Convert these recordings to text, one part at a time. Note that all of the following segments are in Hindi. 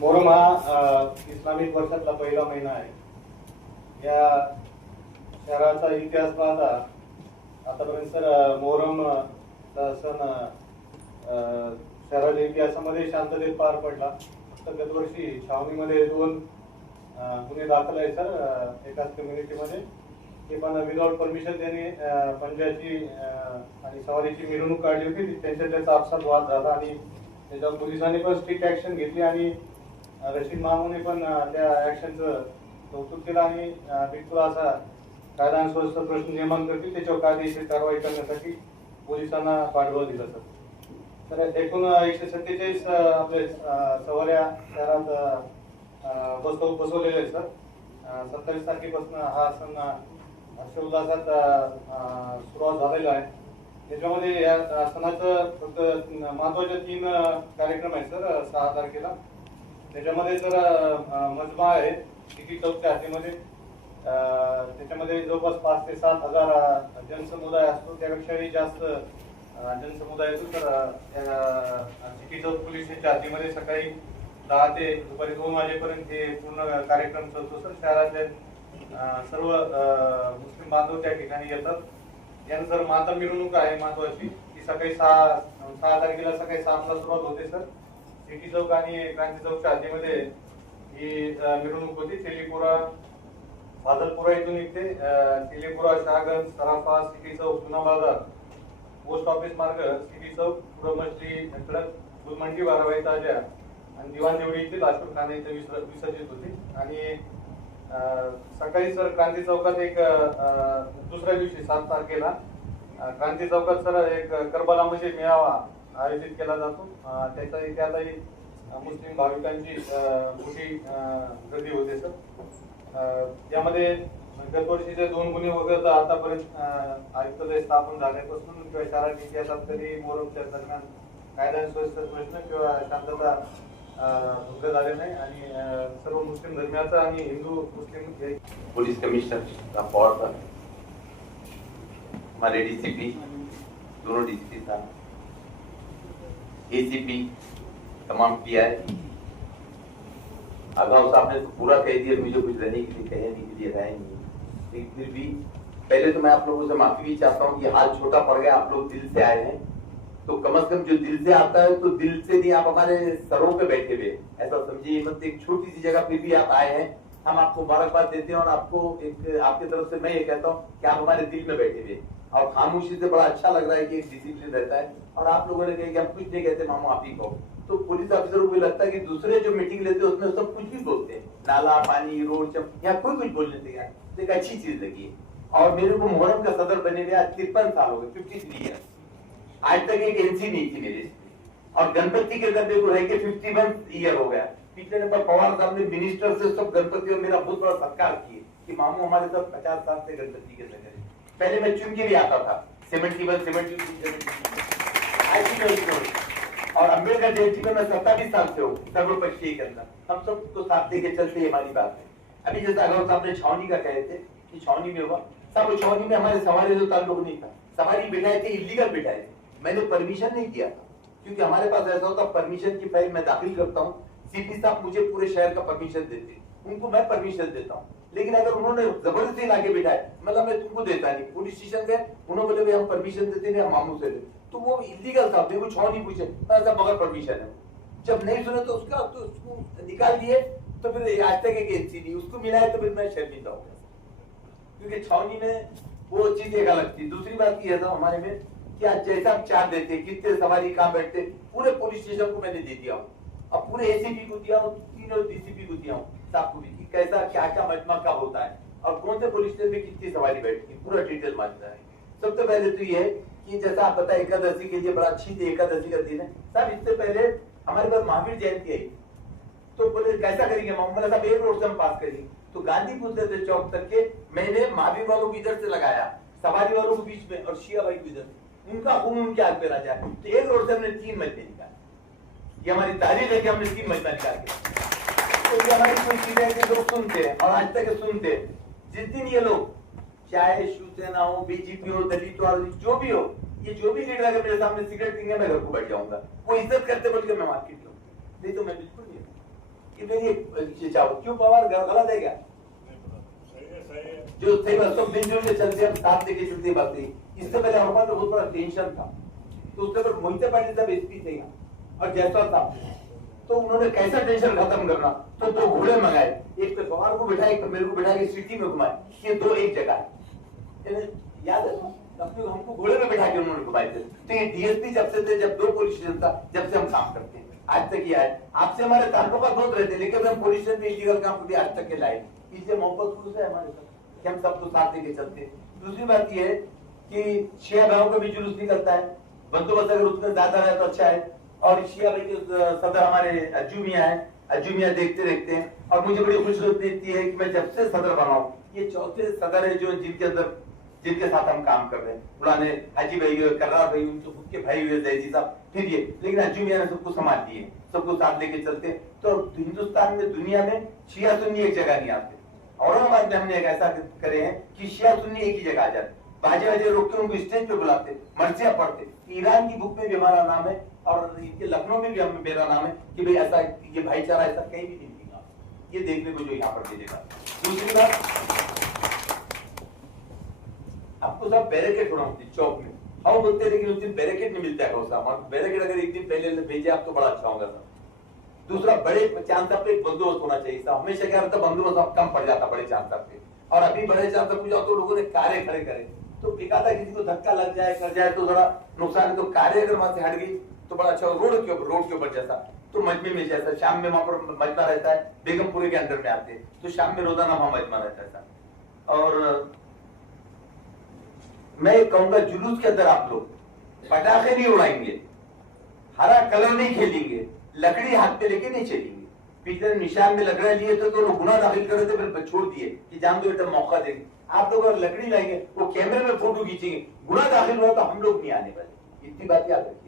मोहरम हा इस्लामिक वर्षातला पहिला महिना आहे. या शहराचा इतिहास पाहता आतापर्यंत सर मोहरम सण शहराच्या इतिहासामध्ये शांततेत पार पडला. फक्त गतवर्षी छावणीमध्ये 2 गुन्हे दाखल आहे सर एकाच कम्युनिटीमध्ये. ते पण विदाउट परमिशन त्यांनी पंजाची आणि सवारीची मिरवणूक काढली होती. त्याचा आपसात वाद झाला आणि त्याच्यावर पोलिसांनी पण स्ट्रिक्ट ऍक्शन घेतली आणि रशीद मामूने पण त्या ऍक्शनचं कौतुक केलं आणि बिलकुल असा कायदा आणि सुव्यवस्था प्रश्न निर्माण करतील त्याच्यावर कायदेशीर कारवाई करण्यासाठी पोलिसांना पाठबळ दिलं सर. तर एकूण 147 आपले सवाऱ्या शहरात बसवलेले आहेत सर. 27 तारखेपासून हा सण हर्षोल्लासात सुरुवात झालेला आहे. त्याच्यामध्ये या सणाचं फक्त महत्वाचे 3 कार्यक्रम आहेत सर 6 तारखेला. त्याच्यामध्ये सर मजमा आहे सिटी चौकच्या हद्दीमध्ये. त्याच्यामध्ये जवळपास 5 ते 7 हजार जनसमुदाय असतो. त्यापेक्षाही जास्त जनसमुदाय येतो सर. सिटी चौक पोलीस स्टेशनच्या हद्दीमध्ये सकाळी 10 ते दुपारी 2 वाजेपर्यंत हे पूर्ण कार्यक्रम चालतो सर. शहरातले सर्व मुस्लिम बांधव त्या ठिकाणी येतात. यानंतर मातम मिरवणूक आहे महत्वाची. ती सकाळी 6 तारखेला सकाळी 7 ला सुरुवात होते सर. सिटी चौक आणि क्रांती चौकच्या हद्दीमध्ये ही मिरवणूक होती. तेलीपुरा बादलपुरा इथून निघते. तेलीपुरा, शहागंज, सराफा, सिटी चौक, जुना बाजार, पोस्ट ऑफिस मार्ग, सिटी चौक, पूर्व मछली कडक, फुलमंडी, बाराबाई ताज्या आणि दिवाण देवडी येथील अशोक खाने इथे विसर्जित होती. आणि सकाळी सर क्रांती चौकात एक दुसऱ्या दिवशी 7 तारखेला क्रांती चौकात सर एक करबला म्हणजे मेळावा आयोजित केला जातो. त्याचा इथे आताही मुस्लिम भाविकांची मोठी गर्दी होते सर. यामध्ये गतवर्षीचे 2 गुन्हे वगळता आतापर्यंत आयुक्तालय स्थापन झाल्यापासून किंवा शहराच्या इतिहासात कधी मोहरमच्या दरम्यान कायदा आणि सुव्यवस्था प्रश्न किंवा शांतता भंग झाले नहीं आणि सर्व मुस्लिम धर्मियाचा आणि हिंदू मुस्लिम पुलिस कमिश्नर का पॉवर था, हमारे डीसीपी, दोनों डीसीपी था, एसीपी, तमाम पीआई। अगाऊ साहब ने तो पूरा कह दिया, मुझे कुछ रहने के लिए कहने के लिए रहे नहीं। लेकिन फिर भी पहले तो मैं आप लोगों से माफी भी चाहता हूँ कि हाल छोटा पड़ गया। आप लोग दिल से आए हैं तो कम से कम जो दिल से आता है तो दिल से नहीं, आप हमारे सरों पे बैठे हुए ऐसा समझिए। मतलब एक छोटी सी जगह पे भी आप आए हैं, हम आपको मुबारकबाद देते हैं और आपको एक आपकी तरफ से मैं ये कहता हूँ कि आप हमारे दिल में बैठे हुए और खामोशी से बड़ा अच्छा लग रहा है कि एक डिसिप्लिन रहता है। और आप लोगों ने कहा कि हम कुछ नहीं कहते मामू आप ही कहो, तो पुलिस ऑफिसरों को लगता है कि दूसरे जो मीटिंग लेते हैं उसमें सब कुछ भी बोलते हैं, नाला पानी रोड यहाँ कोई कुछ बोलने देगा, तो एक अच्छी चीज लगी। और मेरे को मुहर्रम का सदर बने हुए आज 53 साल हो गए, 53 ईयर। आज तक एक एनसी नहीं थी मेरे और गणपति के गद्दे को रह के 51 ईयर हो गया। पिछले नंबर पवार साहब ने मिनिस्टर से सब गणपति और मेरा बहुत बड़ा सत्कार किए कि मामू हमारे साथ 50 साल से गणपति के नगर है। पहले मैं चुन के भी आता था 71, 72, और अम्बेडकर जयंती में मैं 27 साल से हूँ सर्वपक्षीय के अंदर। हम सबको साथ लेके चलते हमारी बात है। अभी जैसा अगर साहब ने छावनी का कहे थे कि छावनी में हुआ, सब छावनी में हमारे सवारी जो ताल्लुक नहीं था, सवारी बिठाए थे, इलीगल बिठाए थे, मैंने परमिशन नहीं किया था। क्योंकि हमारे पास ऐसा होता परमिशन की फाइल मैं दाखिल करता हूँ, सीपी साहब मुझे पूरे शहर का परमिशन देते, उनको मैं परमिशन देता हूँ। लेकिन अगर उन्होंने जबरदस्ती लाके बिठाए, मतलब मैं तुमको देता नहीं, पुलिस स्टेशन गए, उन्होंने बोले हम परमिशन देते नहीं, हम मामू से ले, तो वो इलीगल था, मेरे को छाव नहीं पूछे, ऐसा बगैर परमिशन है। जब नहीं सुने तो उसका तो उसको निकाल दिए, तो फिर आज तक एक एजेंसी नहीं उसको मिला है, तो फिर मैं शर्मिंदा हो गया। क्योंकि छावनी में वो चीज एक अलग थी। दूसरी बात ये था हमारे में कि आज जैसा आप चार्ज देते, कितने सवारी कहाँ बैठते, पूरे पुलिस स्टेशन को मैंने दे दिया हूँ, अब पूरे एसीपी को दिया हूँ, 3 डीसीपी को दिया हूँ, साहब को भी कि कैसा क्या क्या मजमा कब होता है और कौन से पुलिस स्टेशन में कितनी सवारी बैठती है, पूरा डिटेल मांगता है। सबसे पहले तो ये है कि जैसा आप पता एकादशी के लिए बड़ा अच्छी थी, एकादशी का दिन है साहब। इससे पहले हमारे पास महावीर जयंती आई, तो बोले कैसा करेंगे मोहम्मद साहब, एक रोड से हम पास करेंगे, तो गांधी पुतले से चौक तक के मैंने महावीर वालों को इधर से लगाया, सवारी वालों को बीच में और शिया भाई को इधर, उनका खून उनके आग पे ना जाए, तो एक रोड से हमने 3 मजमे निकाले। ये हमारी तारीफ है कि हमने 3 मजमा निकाल के, तो ये हमारी कोई चीजें कि लोग सुनते हैं और आज तक सुनते हैं। जिस दिन ये लोग चाहे शिवसेना हो, बीजेपी हो, दलित हो, जो भी हो, ये जो भी लीडर अगर मेरे सामने सिगरेट पीएंगे मैं घर को बैठ जाऊंगा, वो इज्जत करते बोल के मैं मार्केट जाऊंगा, नहीं तो मैं बिल्कुल नहीं। कि मेरी चाहो क्यों पवार गलत है क्या? जो सही बात सब मिलजुल के चलते हम साथ लेके चलते बात नहीं। इससे पहले हमारे पास बहुत बड़ा टेंशन था, तो उससे पर मोहिते पाटिल साहब एसपी थे यहाँ और जायसवाल साहब थे, तो उन्होंने कैसा टेंशन खत्म करना, तो दो घोड़े मंगाए, एक पे पवार को बिठाए, एक पे मेरे को बिठा के सिटी में घुमाए, ये दो एक जगह है, याद है हमको घोड़े में बिठा के उन्होंने घुमाए थे। तो ये डीएसपी जब से थे, जब दो पुलिस स्टेशन था, जब से हम काम करते हैं आज तक किया है। आपसे हमारे ताल्लुकात बहुत रहते हैं, लेकिन हम पुलिस स्टेशन में इलीगल काम कभी आज तक के लाए, इसलिए मोहब्बत खुश है हमारे साथ कि हम सबको साथ लेके चलते हैं। दूसरी बात ये है कि शिया भाइयों का भी जुलूस निकलता है, बंदोबस्त अगर उसमें ज्यादा रहे तो अच्छा है। और शिया भाई के सदर हमारे अज्जू मियां है, अज्जू मियां देखते देखते हैं, और मुझे बड़ी खुशखबरी है कि मैं जब से सदर बना हूं, ये चौथे सदर है जो जिनके साथ हम काम कर रहे हैं। पुराने हाजी भाई कर्रार भाई, उनके खुद के भाई हुए जैदी साहब, फिर ये, लेकिन अज्जू मियां ने सबको संभाल लिए, सबको साथ लेके चलते। तो हिंदुस्तान में, दुनिया में शिया सुन्नी एक जगह नहीं आते। औरंगाबाद में हमने एक ऐसा करे हैं कि शिया सुन्नी एक ही जगह आ जाते, बाजे बाजे रोक के उनको स्टेज पे बुलाते, मर्जियां पढ़ते। ईरान की बुक में भी हमारा नाम है और लखनऊ में भी मेरा नाम है कि भाई ऐसा ये भाईचारा ऐसा कहीं भी नहीं मिलेगा, ये देखने को जो यहाँ पर मिलेगा। दूसरी बात, आपको सब बैरिकेड थोड़ा चौक में हम बोलते हैं, लेकिन उस दिन बैरिकेड नहीं मिलता है, बैरिकेड अगर एक दिन पहले भेजे आप तो बड़ा अच्छा होगा सर। दूसरा, बड़े चांद साहब पे एक बंदोबस्त होना चाहिए था, हमेशा क्या रहता बंदोबस्त कम पड़ जाता बड़े चांद साहब पे, और अभी बड़े चांद साहब जाओ तो लोगों ने कारें खड़े करे, तो बेकाता किसी को धक्का लग जाए कर जाए तो थोड़ा नुकसान है। तो कारें अगर वहां से हट गई तो बड़ा अच्छा, रोड के ऊपर जैसा, तो मजमे में जैसा शाम में वहां पर मजमा रहता है, बेगमपुरे के अंदर में आते हैं, तो शाम में रोजाना वहां मजमा रहता है। और मैं कहूंगा जुलूस के अंदर आप लोग पटाखे नहीं उड़ाएंगे, हरा कलर नहीं खेलेंगे, लकड़ी हाथ पे लेके नहीं चलेंगे। पिछले निशान में लकड़ा लिए थे तो लोग गुनाह दाखिल कर रहे थे, फिर छोड़ दिए कि जान दो बेटा मौका देंगे। आप लोग अगर लकड़ी लाएंगे, वो कैमरे में फोटो खींचेंगे, गुनाह दाखिल हुआ तो हम लोग नहीं आने वाले, इतनी बात याद रखिए।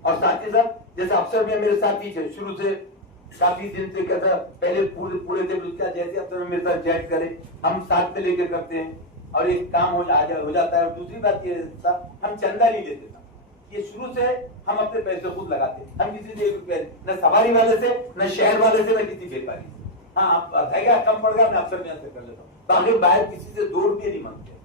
और साथ ही साथ जैसे अफसर भी मेरे साथ ही शुरू से काफी दिन से कहता, पहले पूरे दिन उसका जैसे अफसर मेरे साथ चैट करे, हम साथ में लेकर करते हैं और एक काम हो जाता है। और दूसरी बात ये हम चंदा नहीं लेते था, ये शुरू से हम अपने पैसे खुद लगाते, हम किसी से 1 रुपया न सवारी वाले से, न शहर वाले से, न किसी व्यापारी से। हाँ, आप रहेगा कम पड़ गया, मैं अफसर में से कर लेता हूँ, बाकी बाहर किसी से 2 रुपये नहीं मांगते,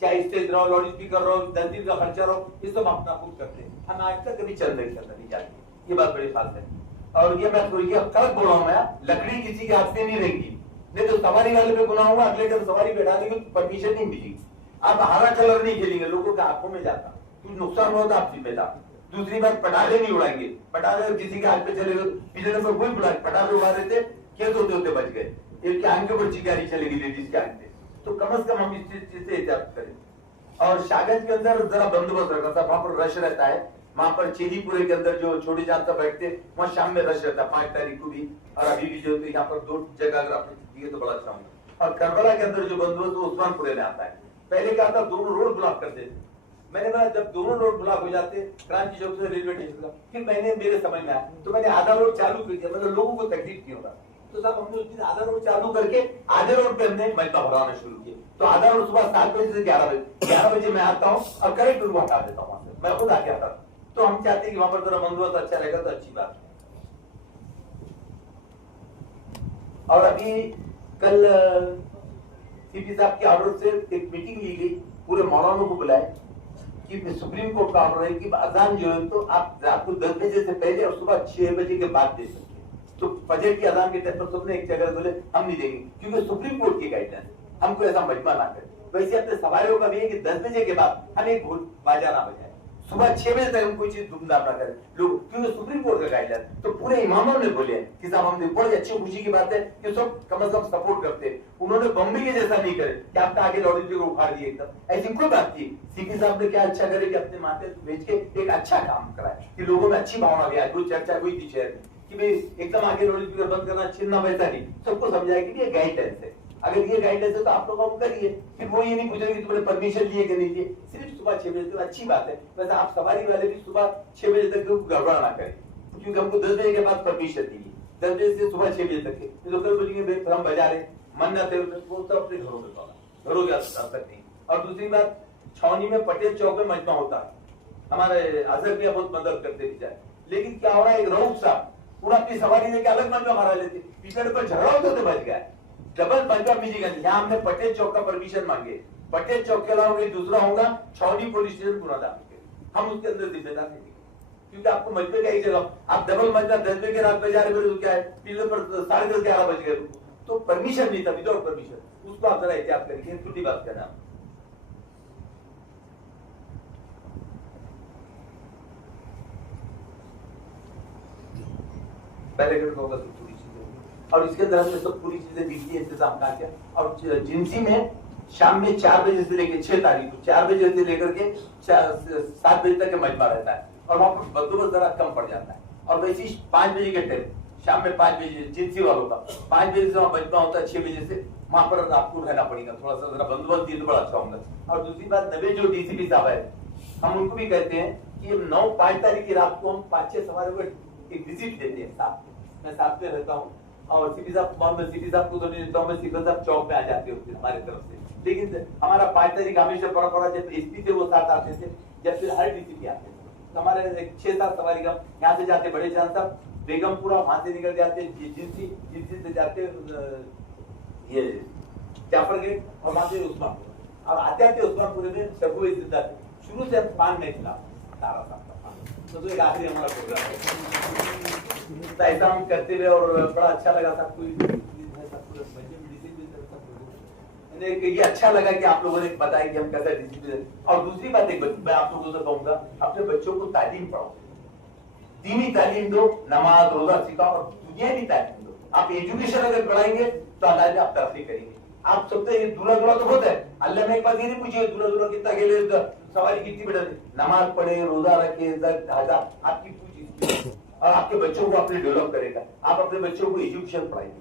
चाहे स्टेज रहो, लाउड स्पीकर रहो, 10 दिन का खर्चा रहो, ये सब अपना खुद करते हैं। हम आज तक कभी चंदा नहीं जाते, ये बात बड़ी खास है। और ये मैं कल बोल रहा हूँ, मैं लकड़ी किसी के हाथ से नहीं रहेंगी, नहीं तो सवारी वाले पे गुनाह होगा, अगले टाइम सवारी बैठा देंगे तो परमिशन नहीं मिलेगी। आप हरा कलर नहीं खेलेंगे, लोगों के आंखों में जाता, कुछ नुकसान हो तो आप जिम्मेदार। दूसरी बात, पटाखे नहीं उड़ाएंगे, पटाखे किसी के हाथ पे चले गए, पिछले नंबर वही बुला पटाखे उड़ा रहे थे, केस होते बच गए, एक के आंख के ऊपर चिंगारी चलेगी लेडीज के आंख पे, तो कम से कम हम इस चीज से एहतियात करें। और शागज के अंदर जरा बंदोबस्त रखा था, वहां पर रश रहता है, वहां पर चेलीपुरे के अंदर जो छोटी जात बैठते वहां शाम में रश रहता है, 5 तारीख को भी, और अभी भी जो यहाँ पर 2 जगह अगर आपने दिए तो बड़ा अच्छा होगा। और करबला के अंदर जो बंदोबस्त वो उस्मानपुरे में आता है। पहले क्या था, दोनों रोड ब्लॉक करते थे, मैंने बोला जब दोनों रोड ब्लॉक हो जाते क्रांति चौक से रेलवे स्टेशन का, फिर मेरे समझ में आया तो मैंने आधा रोड चालू कर दिया, मतलब लोगों को तकलीफ नहीं होगा। तो साहब हमने उस दिन आधा रोड चालू करके आधे रोड पे हमने मजमा भराना शुरू किया। तो आधा रोड सुबह 7 बजे से 11 बजे मैं आता हूँ और करेक्ट उनको हटा देता हूँ, मैं खुद आके आता हूँ। तो हम चाहते हैं कि वहां पर जरा बंदोबस्त अच्छा रहेगा तो अच्छी बात है। और अभी कल सीपी साहब के ऑर्डर से एक मीटिंग ली गई, पूरे मौलानों को बुलाए कि सुप्रीम कोर्ट का ऑर्डर है कि अजान जो है तो आप रात को 10 बजे से पहले और सुबह 6 बजे के बाद दे सकते हैं। तो फजर की अजान के टाइम पर सबने एक जगह बोले हम नहीं देंगे, क्योंकि सुप्रीम कोर्ट की गाइडलाइन, हमको ऐसा मजमा ना करे। वैसे अपने सवारियों का भी है कि 10 बजे के बाद हम एक बाजा ना बजाए, सुबह 6 बजे तक हम कोई चीज धूमधाम ना करें लोग, क्योंकि सुप्रीम कोर्ट का गाइडलाइन। तो पूरे इमामों ने बोले कि साहब हम बड़ी अच्छी खुशी की बात है कि सब कम से कम सपोर्ट करते हैं। उन्होंने बम्बई के जैसा नहीं करे कि आपका आगे लॉरी को उखाड़ दिए, एकदम ऐसी कोई बात नहीं। सीपी साहब ने क्या अच्छा करे कि अपने माथे भेज के एक अच्छा काम कराए कि लोगों में अच्छी भावना भी आए। कोई चर्चा हुई थी शहर में कि भाई एकदम आगे लॉरी बंद करना छिड़ना, वैसा नहीं, सबको समझाया कि ये गाइडलाइंस है, अगर ये गाइडलाइंस है तो आप लोग हम करिए। फिर वो ये नहीं पूछेंगे कि तुमने परमिशन लिए कि नहीं लिए, सिर्फ सुबह 6 बजे तक अच्छी बात है। वैसे आप सवारी वाले भी सुबह 6 बजे तक गड़बड़ ना करें, क्योंकि हमको 10 बजे के बाद परमिशन दी, 10 बजे से सुबह 6 बजे तक के। तो कल बोलेंगे हम बजा रहे मन न थे, वो सब अपने घरों में घरों के सकते। और दूसरी बात, छावनी में पटेल चौक में मजमा होता है, हमारे अजहर भी बहुत मदद करते भी जाए, लेकिन क्या हो रहा है, एक रऊफ साहब पुन्हा अपनी सवारी लेके अलग मजमा मारा लेते, पीछे पर झगड़ा होते होते बच गया। डबल मजमा मिलीगंज, यहाँ हमने पटेल चौक का परमिशन मांगे, पटेल चौक के अलावा दूसरा होगा छावनी पुलिस स्टेशन पुराना, हम उसके अंदर जिम्मेदार नहीं, क्योंकि आपको मजबे का एक जगह, आप डबल मजमा 10 बजे रात में जा रहे हो, क्या है पीले पर 10:30 11 बज गए, तो परमिशन नहीं था, विदाउट परमिशन, उसको आप जरा एहतियात करिए, छुट्टी बात करना। पहले होगा सब पूरी चीजें, और इसके अंदर हमने सब पूरी चीजें लिखी, इंतजाम का किया। और जिंसी में शाम में 4 बजे से लेकर 6 तारीख को 4 बजे से लेकर के 7 बजे तक मजमा रहता है, और वहां पर बंदोबस्त जरा कम पड़ जाता है। और वैसे 5 बजे के टाइम, शाम में 5 बजे जिंसी वालों का 5 बजे से वहां मजमा होता है, 6 बजे से वहां पर आपको रहना पड़ेगा, थोड़ा सा जरा बंदोबस्त दिए तो बड़ा अच्छा होगा। और दूसरी बात, नवे जो डीसीपी साहब है, हम उनको भी कहते हैं कि 9-5 तारीख की रात को हम 5-6 सवारियों को एक विजिट देते हैं साथ में, मैं साथ में रहता हूँ, और सीपी साहब मोहम्मद सीपी साहब को तो नहीं देता हूँ मैं, सीपी साहब चौक में आ जाते होते हमारे तरफ से, लेकिन हमारा 5 तारीख हमेशा पड़ा जब एसपी थे वो साथ आते थे, जब फिर हर डीसीपी आते थे, तो हमारे 6-7 सवारी का यहाँ से जाते बड़े चांद साहब बेगमपुरा, वहां से निकल जाते जिंसी से जाते ये जाफर गेट, और वहां से उस्मानपुर, और आते आते उस्मानपुर में शबू जिंदा थे, शुरू से पान नहीं खिला तारा साहब का पान, तो एक आखिरी हमारा प्रोग्राम है, ऐसा हम करते हुए, और बड़ा अच्छा लगा था। कोई ये अच्छा लगा कि आप लोगों ने बताया कि हम कैसा डिसिप्लिन। और दूसरी बात एक मैं आप लोगों से कहूंगा, अपने बच्चों को तालीम पढ़ाओ, दीनी तालीम दो, नमाज रोजा सिखाओ, और दुनियावी तालीम दो। आप एजुकेशन अगर बढ़ाएंगे तो अल्लाह में आप तरक्की करेंगे। आप सबसे ये दूल्हा दूल्हा तो होता है, अल्लाह में एक बात ये नहीं पूछिए दूल्हा दूल्हा कितना खेले, सवारी कितनी बेटा, नमाज पढ़े, रोजा रखे, आपकी पूछी, और आपके बच्चों को अपने डेवलप करेगा। आप अपने बच्चों को एजुकेशन पढ़ाइए,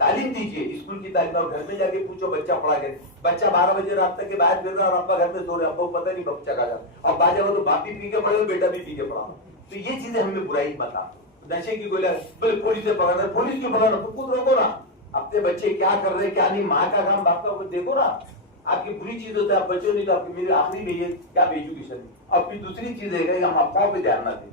तालीम दीजिए, स्कूल की तालीम, और घर में जाके पूछो बच्चा पढ़ा के, बच्चा 12 बजे रात तक के बाहर फिर रहा और आपका घर में सो रहे, आपको पता नहीं बच्चा का जाता, और बाजा तो बाप भी पी के पढ़े, बेटा भी पी के पढ़ा। तो ये चीजें हमें बुराई मत आप, नशे की गोलियां बोले पुलिस से पकड़ना, पुलिस क्यों पकड़ना, तो खुद रोको ना, अपने बच्चे क्या कर रहे क्या नहीं, माँ का काम बाप का देखो ना। आपकी बुरी चीज होता है, आप बच्चों नहीं तो आपकी मेरी आखिरी में ये क्या एजुकेशन। और फिर दूसरी चीज है कि हम अफवाह पे ध्यान ना दें।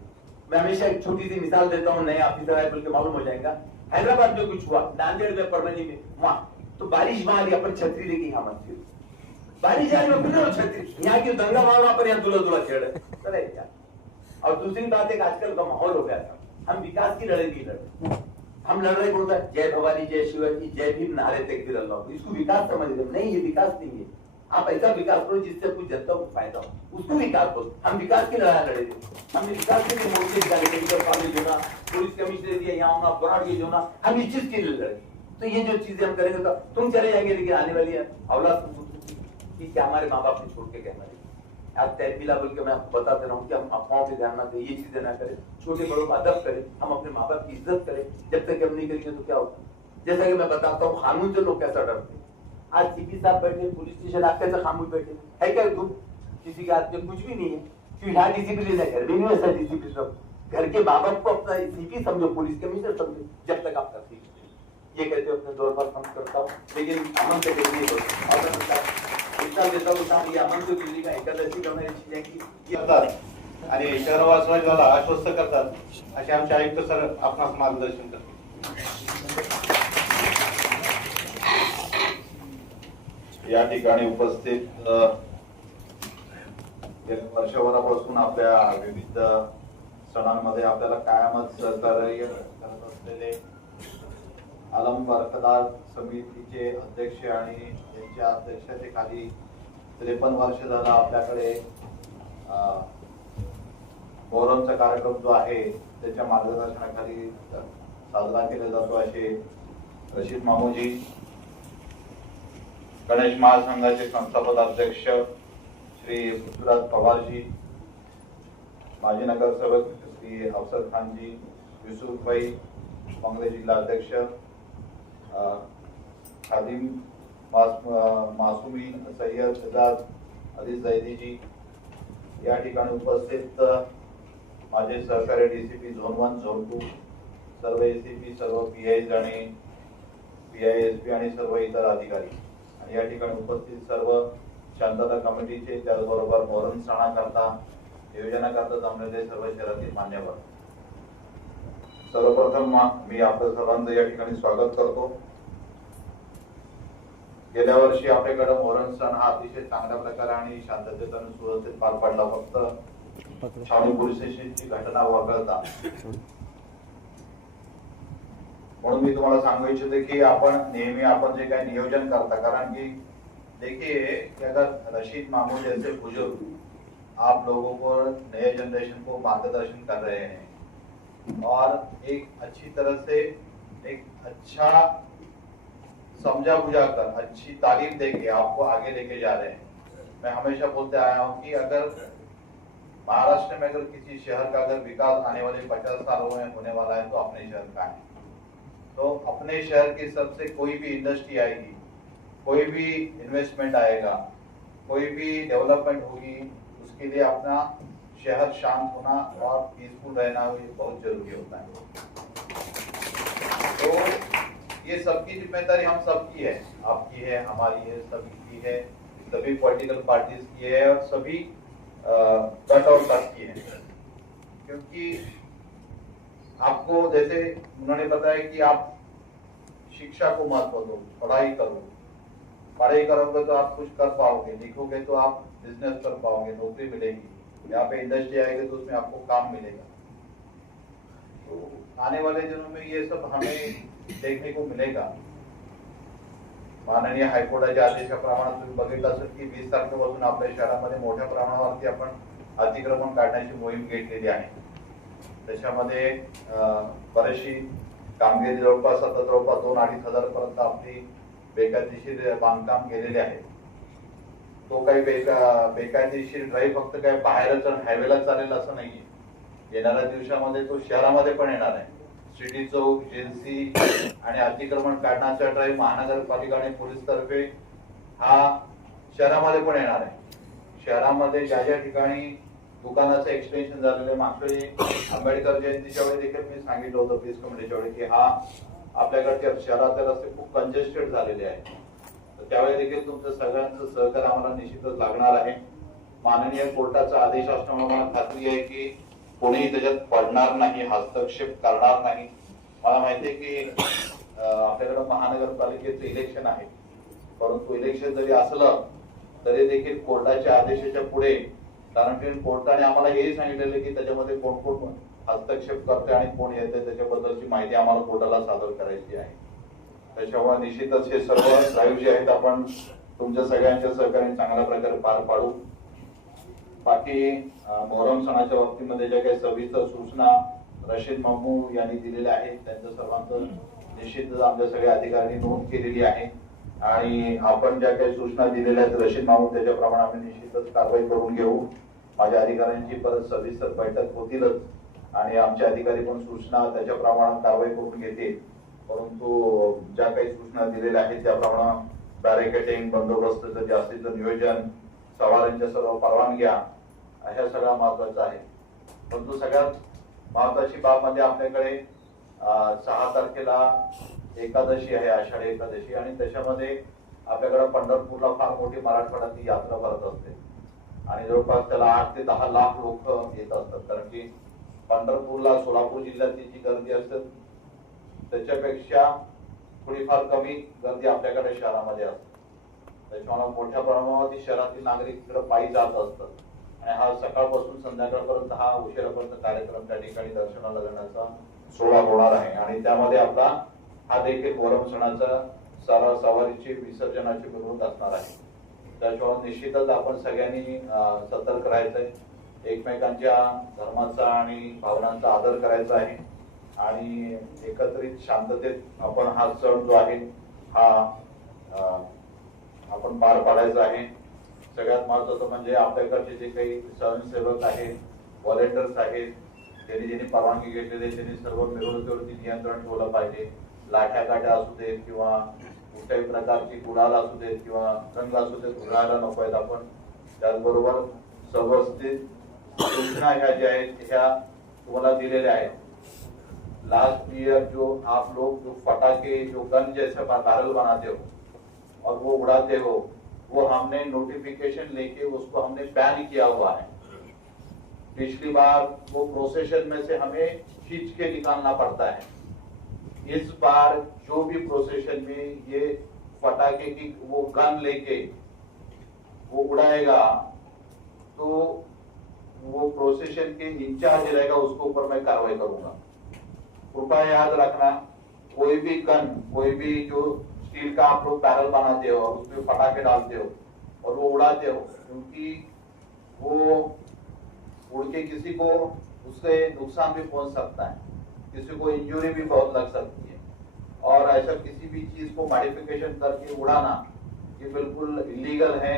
मैं हमेशा एक छोटी सी मिसाल देता हूँ, नए ऑफिसर आए बोल के मालूम हो जाएगा। हैदराबाद में कुछ हुआ, नांदेड़ में, परमनी में, वहां तो बारिश वहां अपन छतरी लेके यहाँ मत फिर, बारिश आई में छतरी, यहाँ की दंगा वहां पर, यहाँ दूल्हा दूल्हा छेड़ है क्या। और दूसरी बात एक आजकल का माहौल हो गया था, हम विकास की लड़ाई नहीं लड़ रहे, हम लड़ रहे बोलता है जय भवानी जय शिवाजी जय भीम नारे तकबीर अल्लाह, इसको विकास समझ रहे नहीं, ये विकास नहीं है। आप ऐसा विकास करो जिससे कुछ जनता को फायदा हो, उसको विकास करो। हम विकास की लड़ाई लड़े थे, हमने विकास के लिए मोर्चे निकाले, मेडिकल कॉलेज होना, पुलिस कमिश्नर दिया यहाँ होना, बराड़ ये होना, हम इस चीज के लिए लड़े। तो ये जो चीजें हम करेंगे तो तुम चले जाएंगे, लेकिन आने वाली औलाद कि क्या हमारे माँ बाप ने छोड़ के कहना है। आज तहबीला बोल के मैं आपको बता दे रहा हूँ कि हम अफवाहों पे ध्यान ना दें, ये चीजें ना करें, छोटे बड़ों का अदब करें, हम अपने माँ बाप की इज्जत करें। जब तक हम नहीं करेंगे तो क्या होगा। जैसा कि मैं बताता हूँ कानून से लोग कैसा डरते हैं। आज सीपी साहब बैठे पुलिस स्टेशन, आप कैसे खामोश बैठे है क्या, तुम किसी के हाथ में कुछ भी नहीं है, क्यों यहाँ डिसिप्लिन है, घर में नहीं वैसा डिसिप्लिन। घर के माँ बाप को अपना सीपी समझो, पुलिस कमिश्नर समझो, जब तक आप करते ये कहते हो अपने दौर पर हम करता हूँ, लेकिन अमन से देखिए देता हूँ अमन से दिल्ली का एकादशी करतात आणि शहरवासियांना आश्वस्त करतात, असे आमचे आयुक्त सर आपणास मार्गदर्शन करतात। या ठिकाणी उपस्थित गेल्या वर्षभरापासून आपल्या विविध सणांमध्ये आपल्याला कायमच सहकार्य करत असलेले आलम बरकदार समितीचे अध्यक्ष आणि त्यांच्या अध्यक्षतेखाली 53 वर्ष झाला आपल्याकडे मोहरमचा कार्यक्रम जो आहे त्याच्या मार्गदर्शनाखाली साजरा केला जातो। असे रशीद मामूजी, गणेश महासंघाचे संस्थापक अध्यक्ष श्री पृथ्वीराज पवारजी, माजी नगरसेवक श्री अफसर खानजी, युसुफ भाई, कांग्रेस जिल्हा अध्यक्ष खादिम मासूमी सय्यद एजाज अली जैदी जी, या ठिकाणी उपस्थित माझे सहकारी डीसीपी झोन 1 झोन 2, सर्व एसीपी, सर्व पीआयज आणि पीआयएसपी आणि सर्व इतर अधिकारी, आणि या ठिकाणी उपस्थित सर्व शांतता कमिटीचे, त्याचबरोबर मोहरम सणाकरता नियोजनाकरता जमलेले सर्व शहरातील मान्यवर, सर्वप्रथम मी आपलं सर्वांचं या ठिकाणी स्वागत करतो. गेल्या वर्षी आपल्याकडे मोहरम सण हा अतिशय चांगल्या प्रकारे आणि शांततेत आणि सुरक्षित पार पडला. फक्त छावणी पोलीस स्टेशनची घटना वगळता. म्हणून मी तुम्हाला सांगू इच्छितो की आपण नेहमी आपण जे काही नियोजन करता, कारण की देखिए कि अगर रशीद मामू जैसे बुजुर्ग आप लोगों को नए जनरेशन को मार्गदर्शन कर रहे हैं और एक अच्छी तरह से एक अच्छा समझा बुझा कर अच्छी तालीम देके आपको आगे लेके जा रहे हैं. मैं हमेशा बोलते आया हूं कि अगर महाराष्ट्र में अगर किसी शहर का अगर विकास आने वाले 50 सालों में होने वाला है तो अपने शहर का है. तो अपने शहर की सबसे कोई भी इंडस्ट्री आएगी, कोई भी इन्वेस्टमेंट आएगा, कोई भी डेवलपमेंट होगी, उसके लिए अपना शहर शांत होना और पीसफुल रहना ये बहुत जरूरी होता है. तो ये सबकी जिम्मेदारी हम सबकी है, आपकी है, हमारी है, सभी की है, सभी पॉलिटिकल पार्टीज की है और सभी तट और तट की है. क्योंकि आपको जैसे उन्होंने बताया कि आप शिक्षा को महत्व दो, पढ़ाई करो. पढ़ाई करोगे तो आप कुछ कर पाओगे, लिखोगे तो आप बिजनेस कर पाओगे, नौकरी मिलेगी. यहाँ पे इंडस्ट्री आएगी तो उसमें आपको काम मिलेगा. तो आने वाले दिनों में ये सब हमें देखने को मिलेगा. माननीय हायकोर्टाच्या आदेशाप्रमाणे तुम्ही बघितलं असेल की 20 तारखेपासून आपल्या शहरामध्ये मोठ्या प्रमाणावरती आपण अतिक्रमण काढण्याची मोहीम घेतलेली आहे. त्याच्यामध्ये बरीचशी कामगिरी जवळपास आता जवळपास 2-2.5 हजार पर्यंत आपली बेकायदेशीर बांधकाम केलेले आहे. तो काही बेकायदेशीर ड्राईव्ह फक्त काय बाहेरच हायवेला चालेल असं नाहीये. येणाऱ्या दिवसामध्ये तो शहरामध्ये पण येणार आहे. सिटी चौक, जेएनसी आणि अतिक्रमण काढण्याचा ड्राईव्ह महानगरपालिका आणि पोलीस तर्फे हा शहरामध्ये पण येणार आहे. शहरामध्ये ज्या ज्या ठिकाणी दुकानाचं एक्सटेन्शन झालेलं, मागच्या वेळी आंबेडकर जयंतीच्या वेळी देखील मी सांगितलं होतं प्लीज कमिटीच्या वेळी की हा आपल्याकडच्या शहराचे रस्ते खूप कंजेस्टेड झालेले आहेत. तर त्यावेळी देखील तुमचं सगळ्यांचं सहकार्य आम्हाला निश्चितच लागणार आहे. माननीय कोर्टाचा आदेश असल्यामुळे मला खात्री आहे की कोणीही त्याच्यात पडणार नाही, हस्तक्षेप करणार नाही. मला माहिती आहे की आपल्याकडे महानगरपालिकेचं इलेक्शन आहे, परंतु इलेक्शन जरी असलं तरी देखील कोर्टाच्या आदेशाच्या पुढे, कारण की कोर्टाने आम्हाला हेही सांगितलेलं की त्याच्यामध्ये कोण कोण हस्तक्षेप करते आणि कोण येते त्याच्याबद्दलची माहिती आम्हाला कोर्टाला सादर करायची आहे. त्याच्यामुळे निश्चितच हे सर्व ड्राईव्ह जे आहेत आपण तुमच्या सगळ्यांच्या सहकार्याने चांगल्या प्रकारे पार पाडू. बाकी मोहरम सणाच्या बाबतीमध्ये ज्या काही सविस्तर सूचना रशीद मामू यांनी दिलेल्या आहेत त्यांच्या सर्वांचं निश्चितच आमच्या सगळ्या अधिकाऱ्यांनी नोंद केलेली आहे आणि आपण ज्या काही सूचना दिलेल्या आहेत रशीद मामू त्याच्याप्रमाणे आम्ही निश्चितच कारवाई करून घेऊ. माझ्या अधिकाऱ्यांची परत सविस्तर बैठक होतीलच आणि आमचे अधिकारी पण सूचना त्याच्याप्रमाणे कारवाई करून घेतील. परंतु ज्या काही सूचना दिलेल्या आहेत त्याप्रमाणे बॅरिकेडिंग, बंदोबस्ताचं जास्तीचं नियोजन, सवारांच्या सर्व परवानग्या ह्या सगळ्या महत्वाचं आहे. परंतु सगळ्यात महत्वाची बाब म्हणजे आपल्याकडे 6 तारखेला एकादशी आहे, आषाढी एकादशी, आणि त्याच्यामध्ये आपल्याकडे पंढरपूरला फार मोठी मराठवाड्यातली यात्रा भरत असते आणि जवळपास त्याला 8 ते 10 लाख लोक येत असतात. कारण की पंढरपूरला सोलापूर जिल्ह्यातली जी गर्दी असते त्याच्यापेक्षा थोडीफार कमी गर्दी आपल्याकडे शहरामध्ये असते. त्याच्यामुळे मोठ्या प्रमाणावरती शहरातील नागरिक तिकडे पायी जात असतात आणि हा सकाळपासून संध्याकाळपर्यंत हा उशिरापर्यंत कार्यक्रम त्या ठिकाणी दर्शनाला जाण्याचा सोहळा होणार आहे आणि त्यामध्ये आपला हा देखील मोहरम सणाचा सवारीची विसर्जनाची मिरवणूक असणार आहे. त्याच्यामुळे निश्चितच आपण सगळ्यांनी सतर्क राहायचंय, एकमेकांच्या धर्माचा आणि भावनांचा आदर करायचा आहे आणि एकत्रित शांततेत आपण हा सण जो आहे हा आपण पार पाडायचा आहे. सगळ्यात महत्वाचं म्हणजे आपल्याकडचे जे काही स्वयंसेवक आहेत, व्हॉलेंटियर्स आहेत, ज्यांनी परवानगी घेतलेली आहे त्यांनी सर्व मिरवणुकीवरती नियंत्रण ठेवलं पाहिजे. लाठ्या काठ्या असू देत किंवा कुठल्याही प्रकारची गुलाल असू देत किंवा रंग असू देत उघडायला नको आहेत आपण. त्याचबरोबर व्यवस्थित सूचना ह्या ज्या आहेत ह्या तुम्हाला दिलेल्या आहेत. लास्ट ईयर जो आप लोग जो पटाखे जो गन जैसे बैरल बनाते हो और वो उड़ाते हो वो हमने नोटिफिकेशन लेके उसको हमने बैन किया हुआ है. पिछली बार वो प्रोसेशन में से हमें खींच के निकालना पड़ता है। इस बार जो भी प्रोसेशन में ये पटाखे की वो गन लेके वो उड़ाएगा तो वो प्रोसेशन के इंचार्ज रहेगा, उसके ऊपर मैं कार्रवाई करूंगा। कृपया याद रखना, कोई भी गन, कोई भी जो स्टील का आप लोग बैरल बनाते हो और उसमें पटाखे डालते हो और वो उड़ाते हो, क्योंकि वो उड़ के किसी को उससे नुकसान भी पहुंच सकता है, किसी को इंजरी भी बहुत लग सकती है। और ऐसा किसी भी चीज को मॉडिफिकेशन करके उड़ाना ये बिल्कुल इलीगल है।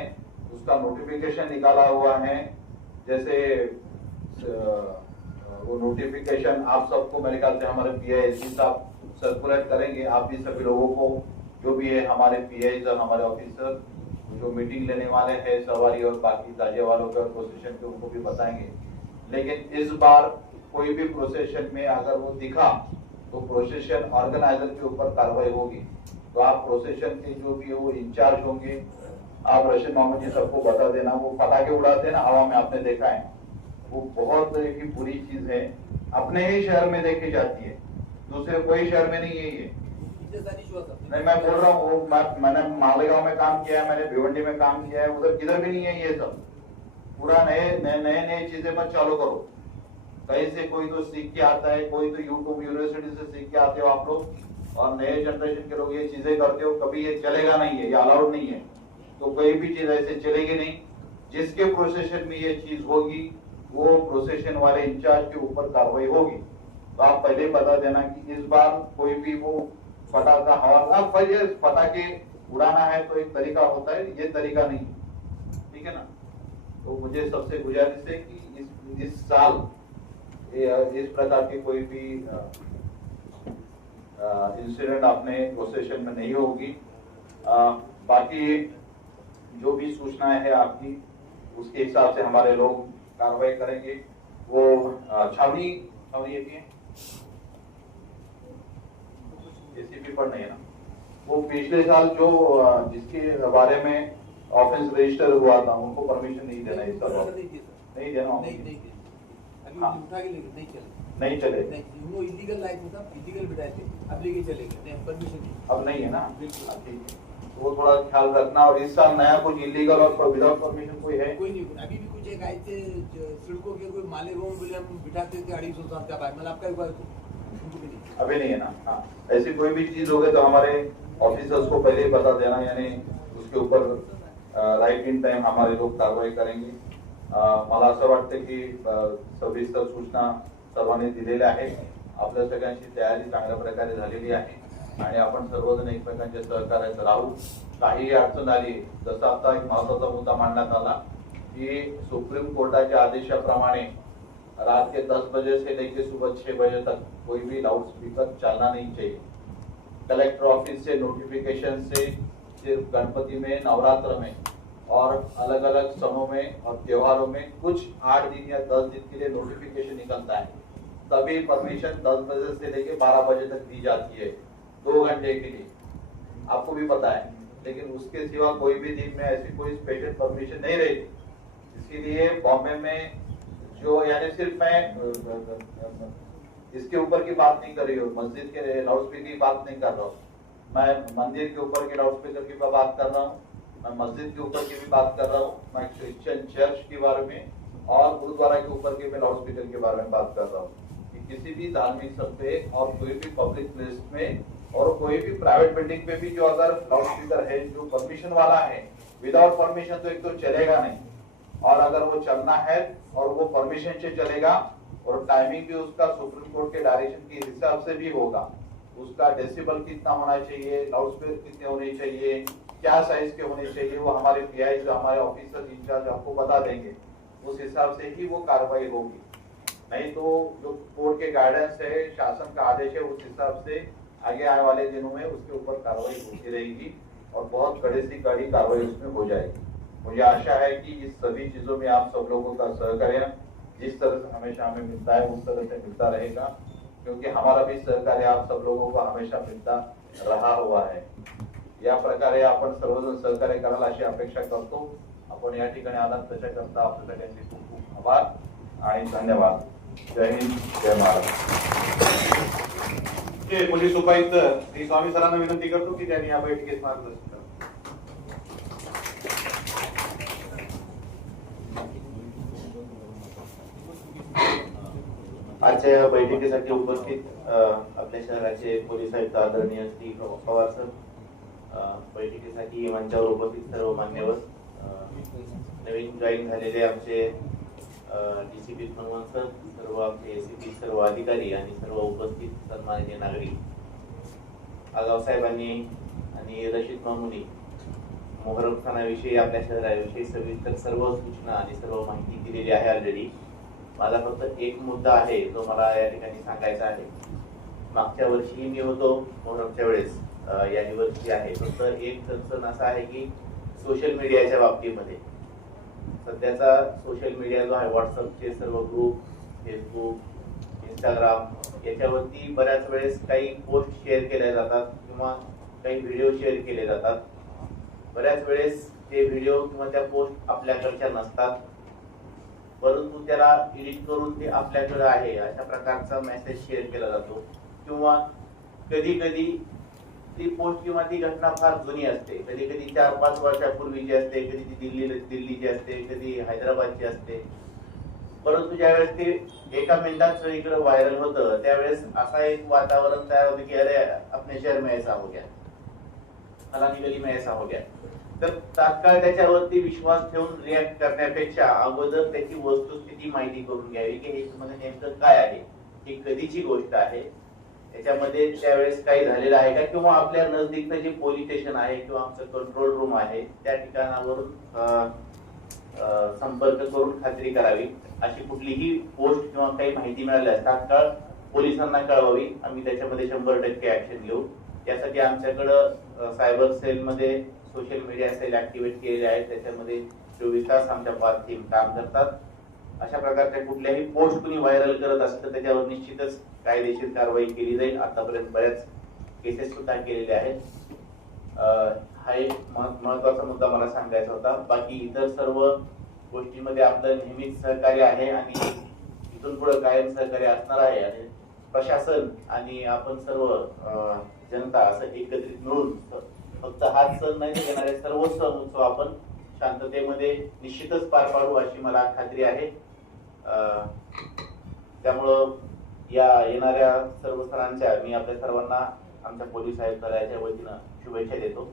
उसका नोटिफिकेशन निकाला हुआ है। जैसे वो नोटिफिकेशन आप सबको मेरे ख्याल से हमारे पीआईएसपी साहब सर्कुलेट करेंगे। आप भी सभी लोगों को, जो भी है हमारे पीआईज और हमारे ऑफिसर जो मीटिंग लेने वाले हैं सवारी और बाकी ताजे वालों के और प्रोसेशन के, उनको भी बताएंगे। लेकिन इस बार कोई भी प्रोसेशन में अगर वो दिखा तो प्रोसेशन ऑर्गेनाइजर के ऊपर कार्रवाई होगी। तो आप प्रोसेशन के जो भी वो इंचार्ज होंगे, आप रशीद मोहम्मद जी सबको बता देना। वो पटाखे उड़ाते हैं ना हवा में, आपने देखा है, वो बहुत ही बुरी चीज है। अपने ही शहर में देखी जाती है, दूसरे कोई शहर में नहीं है ये। नहीं, मैं बोल रहा हूँ, मैंने मालेगांव में काम किया है, मैंने भिवंडी में काम किया है, उधर किधर भी नहीं है ये सब। पूरा नए चीजें मत चालू करो। कहीं से कोई तो सीख के आता है, कोई तो यूट्यूब यूनिवर्सिटी से सीख के आते हो आप लोग, और नए जनरेशन के लोग ये चीजें करते हो। कभी ये चलेगा नहीं है, ये अलाउड नहीं है। तो कोई भी चीज ऐसे चलेगी नहीं। जिसके प्रोसेशन में ये चीज होगी वो प्रोसेशन वाले इंचार्ज के ऊपर कार्रवाई होगी। तो आप पहले बता देना कि इस बार कोई भी वो पटाखा हवा, पहले पटाखे उड़ाना है तो एक तरीका होता है, ये तरीका नहीं, ठीक है ना। तो मुझे सबसे गुजारिश है कि इस साल इस प्रकार की कोई भी इंसिडेंट अपने प्रोसेशन में नहीं होगी। बाकी जो भी सूचनाएं है आपकी, उसके हिसाब से हमारे लोग कार्रवाई करेंगे। वो छावनी ये भी है, एसीपी पर नहीं है ना। वो पिछले साल जो जिसके बारे में ऑफेंस रजिस्टर हुआ था उनको परमिशन नहीं देना, इस साल नहीं देना, नहीं चले, वो इलीगल लाइक था, इलीगल बिठाए थे, अब लेके चलेंगे, नहीं परमिशन अब नहीं है ना, ठीक है। वो थोड़ा ख्याल रखना। और इस साल नया कुछ इलीगल और विदाउट परमिशन कोई है? कोई नहीं। अभी भी कुछ एक आए थे सड़कों के, कोई मालेगांव बोले हम बिठाते थे 250 साल का बाद, मतलब आपका एक बार अभी नहीं है ना। हाँ, ऐसी कोई भी चीज हो गई तो हमारे ऑफिसर्स को पहले ही बता देना, यानी उसके ऊपर राइट इन टाइम हमारे लोग कार्रवाई करेंगे। मला असं वाटतं की सविस्तर सूचना सर्वांनी दिलेल्या आहे। आपल्या सगळ्यांची तयारी चांगल्या प्रकारे झालेली आहे आणि आपण सर्वजण एकमेकांच्या सहकार्यात राहू। काही अडचण आली, जसं आता एक महत्वाचा मुद्दा मांडण्यात आला की सुप्रीम कोर्टाच्या आदेशाप्रमाणे रात के 10 बजे से लेकर सुबह 6 बजे तक कोई भी लाउड स्पीकर चलना नहीं चाहिए। कलेक्टर ऑफिस से नोटिफिकेशन से सिर्फ गणपति में, नवरात्र में और अलग अलग समों में और त्योहारों में कुछ 8 दिन या 10 दिन के लिए नोटिफिकेशन निकलता है। तभी परमिशन 10 बजे से लेकर 12 बजे तक दी जाती है, 2 घंटे के लिए, आपको भी पता है। लेकिन उसके सिवा कोई भी दिन में ऐसी कोई स्पेशल परमिशन नहीं रहती। इसीलिए बॉम्बे में जो, यानी सिर्फ मैं इसके ऊपर की बात नहीं कर रही हूँ, मस्जिद के लाउड स्पीकर की बात नहीं कर रहा हूँ, मैं मंदिर के ऊपर के लाउड स्पीकर की बात कर रहा हूँ, मैं मस्जिद के ऊपर की भी बात कर रहा हूँ, मैं क्रिश्चियन चर्च के बारे में और गुरुद्वारा के ऊपर के मैं लाउड स्पीकर के बारे में बात कर रहा हूँ कि किसी भी धार्मिक स्थल पे और कोई भी पब्लिक प्लेस में और कोई भी प्राइवेट बिल्डिंग पे भी जो अगर लाउड स्पीकर है जो परमिशन वाला है, विदाउट परमिशन तो एक तो चलेगा नहीं, और अगर वो चलना है और वो परमिशन से चलेगा और टाइमिंग भी उसका सुप्रीम कोर्ट के डायरेक्शन के हिसाब से भी होगा। उसका डेसिबल कितना होना चाहिए, लाउड स्पीकर कितने होने चाहिए, क्या साइज के होने चाहिए, वो हमारे पीआई जो हमारे ऑफिसर इंचार्ज आपको बता देंगे। उस हिसाब से ही वो कार्रवाई होगी। नहीं तो जो कोर्ट के गाइडेंस है, शासन का आदेश है, उस हिसाब से आगे आने वाले दिनों में उसके ऊपर कार्रवाई होती रहेगी और बहुत कड़े से कड़ी कार्रवाई उसमें हो जाएगी। मुझे आशा है कि इस सभी चीजों में आप सब लोगों का सहकार्य जिस तरह से हमेशा हमें मिलता है उस तरह से मिलता रहेगा, क्योंकि हमारा भी सहकार्य आप सब लोगों को हमेशा मिलता रहा हुआ है। या प्रकारे आपण सर्वजण सहकार्य कराल अशी अपेक्षा करतो। आपण या ठिकाणी आलात त्याच्याकरता आपल्या सगळ्यांचे खूप खूप आभार। आणि धन्यवाद. जय हिंद, जय महाराष्ट्र. ते पोलीस उपायुक्त श्री स्वामी सरांना विनंती करतो की त्यांनी या बैठकीस मार्गदर्शन करावं. आजच्या या बैठकीसाठी उपस्थित आपल्या शहराचे पोलीस आयुक्त आदरणीय श्री पवार सर, बैठकीसाठी मंचावर उपस्थित सर्व मान्यवर, नवीन जॉईन झालेले आमचे डीसीपी हनुमंत सर, सर्व आमचे एसीपी, सर्व अधिकारी आणि सर्व उपस्थित सन्माननीय नागरिक. आगाव साहेबांनी आणि रशीद मामुनी मोहरम सणाविषयी, आपल्या शहराविषयी सविस्तर सर्व सूचना आणि सर्व माहिती दिलेली आहे ऑलरेडी. माझा फक्त एक मुद्दा आहे जो मला या ठिकाणी सांगायचा आहे. मागच्या वर्षी मी होतो मोहरमच्या वेळेस, याही वर्षी आहे. फक्त एक कन्सर्न असा आहे की सोशल मीडियाच्या बाबतीमध्ये सध्याचा सोशल मीडिया जो आहे, व्हॉट्सअपचे सर्व ग्रुप, फेसबुक, इंस्टाग्राम, याच्यावरती बऱ्याच वेळेस काही पोस्ट शेअर केल्या जातात किंवा काही व्हिडिओ शेअर केले जातात. बऱ्याच वेळेस ते व्हिडिओ किंवा त्या पोस्ट आपल्याकडच्या नसतात, परंतु त्याला एडिट करून ते आपल्याकडे आहे अशा प्रकारचा मेसेज शेअर केला जातो. किंवा कधी कधी ती पोस्ट किंवा ती घटना फार जुनी असते, कधी कधी 4-5 वर्षापूर्वीची असते, कधी ती दिल्लीची असते, कधी हैदराबादची असते. परंतु ज्यावेळेस ते एका मिनिटात सगळीकडे व्हायरल होतं, त्यावेळेस असा एक वातावरण तयार होतं की अरे अपने शहर में ऐसा हो गया, फलानी गली में ऐसा हो गया. तर तात्काळ त्याच्यावरती विश्वास ठेवून रिॲक्ट करण्यापेक्षा अगोदर त्याची वस्तुस्थिती माहिती करून घ्यावी की ह्याच्यामध्ये नेमकं काय आहे, ही कधीची गोष्ट आहे, त्याच्यामध्ये त्यावेळेस काही झालेलं आहे का, किंवा आपल्या नजदीकचं जे पोलीस स्टेशन आहे किंवा आमचं कंट्रोल रूम आहे त्या ठिकाणावरून संपर्क करून खात्री करावी. अशी कुठलीही पोस्ट किंवा काही माहिती मिळाल्यास तात्काळ पोलिसांना कळवावी. आम्ही त्याच्यामध्ये 100% ऍक्शन घेऊ. यासाठी आमच्याकडं सायबर सेलमध्ये सोशल मीडिया सेल ऍक्टिव्हेट केलेले आहेत, त्याच्यामध्ये 24 तास आमच्या 5 टीम काम करतात. अशा प्रकारच्या कुठल्याही पोस्ट कुणी व्हायरल करत असेल तर त्याच्यावर निश्चितच कायदेशीर कारवाई केली जाईल. आतापर्यंत बऱ्याच केसेस सुद्धा केलेल्या आहेत. हा एक महत्वाचा मुद्दा मला सांगायचा होता. बाकी इतर सर्व गोष्टींमध्ये आपलं नेहमीच सहकार्य आहे आणि इथून पुढे कायम सहकार्य असणार आहे. आणि प्रशासन आणि आपण सर्व जनता असं एकत्रित मिळून फक्त हाच सण नाही तर येणारे सर्व सण उत्सव आपण शांततेमध्ये निश्चितच पार पाडू अशी मला खात्री आहे. त्यामुळं या येणाऱ्या सर्व सणांच्या मी आपल्या सर्वांना आमच्या पोलीस आयुक्तालयाच्या वतीनं शुभेच्छा देतो.